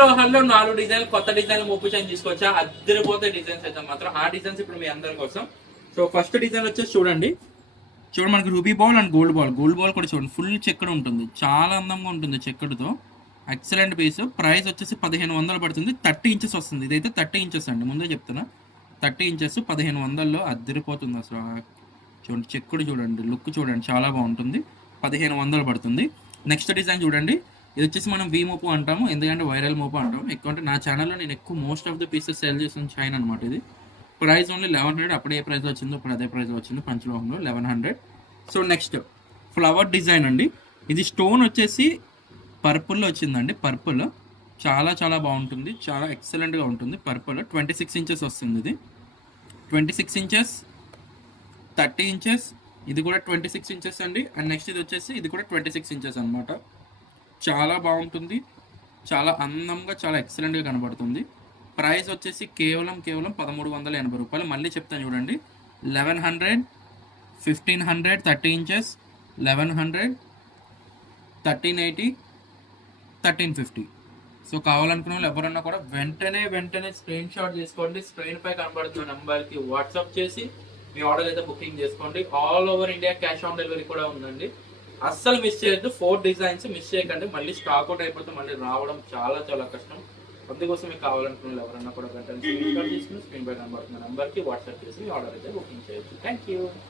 లోహాల్లో 4 design కొత్త design మోపించాను తీసుకొచ్చా. అద్దరిపోతే designs అయితే మాత్రం ఆ డిజైన్స్ ఇప్పుడు మీ అందరి కోసం. సో ఫస్ట్ డిజైన్ వచ్చేసి చూడండి మనకి ruby ball and gold ball కూడా చూడండి ఫుల్ చెక్కడు ఉంటుంది, చాలా అందంగా ఉంటుంది చెక్కడుతో. Excellent piece. ప్రైస్ వచ్చేసి 1500 పడుతుంది. 30 ఇంచెస్ వస్తుంది. ఇదైతే 30 ఇంచెస్ అండి, ముందే చెప్తున్నా. 30 ఇంచెస్ 1500లో అద్దరిపోతుంది అసలు. చూడండి చెక్కుడు చూడండి, లుక్ చూడండి చాలా బాగుంటుంది. 1500 పడుతుంది. నెక్స్ట్ డిజైన్ చూడండి, ఇది వచ్చేసి మనం వీ మోపు అంటాము, ఎందుకంటే వైరల్ మోపు అంటాము. ఎక్కువ అంటే నా ఛానల్లో నేను ఎక్కువ most of the pieces sale చేసిన చైన్ అనమాట ఇది. Price only 1100. అప్పుడు ఏ ప్రైస్ వచ్చిందో ఇప్పుడు అదే ప్రైస్ వచ్చింది పంచలోహంలో 1100. సో నెక్స్ట్ ఫ్లవర్ డిజైన్ అండి. ఇది స్టోన్ వచ్చేసి పర్పుల్లో వచ్చిందండి. పర్పుల్ చాలా చాలా బాగుంటుంది, చాలా ఎక్సలెంట్గా ఉంటుంది. పర్పుల్ 26 ఇంచెస్ వస్తుంది. ఇది 26 ఇంచెస్, 30 ఇంచెస్, ఇది కూడా 26 ఇంచెస్ అండి. అండ్ నెక్స్ట్ ఇది వచ్చేసి ఇది కూడా 26 ఇంచెస్ అనమాట. చాలా బాగుంటుంది, చాలా అందంగా, చాలా ఎక్సలెంట్గా కనబడుతుంది. ప్రైస్ వచ్చేసి కేవలం 1380 రూపాయలు. మళ్ళీ చెప్తాను చూడండి, 1100, 1500 30 ఇంచెస్, 1100, 1380, 1350. సో కావాలనుకున్న వాళ్ళు ఎవరన్నా కూడా వెంటనే స్క్రీన్ షాట్ చేసుకోండి. స్క్రీన్ పై కనబడుతున్న నెంబర్కి వాట్సాప్ చేసి మీ ఆర్డర్ అయితే బుకింగ్ చేసుకోండి. All over India cash on delivery కూడా ఉందండి. అస్సలు మిస్ చేయొద్దు. 4 డిజైన్స్ మిస్ చేయకండి, మళ్ళీ స్టాక్ అవుట్ అయిపోతే మళ్ళీ రావడం చాలా చాలా కష్టం. అందుకోసం మీకు కావాలనుకున్న ఎవరన్నా కూడా వెంటనే స్క్రీన్ షాట్ తీసుకుని స్క్రీన్ పై కనబడుతున్న నెంబర్కి వాట్సాప్ చేసి మీ ఆర్డర్ అయితే బుకింగ్ చేయొచ్చు. Thank you.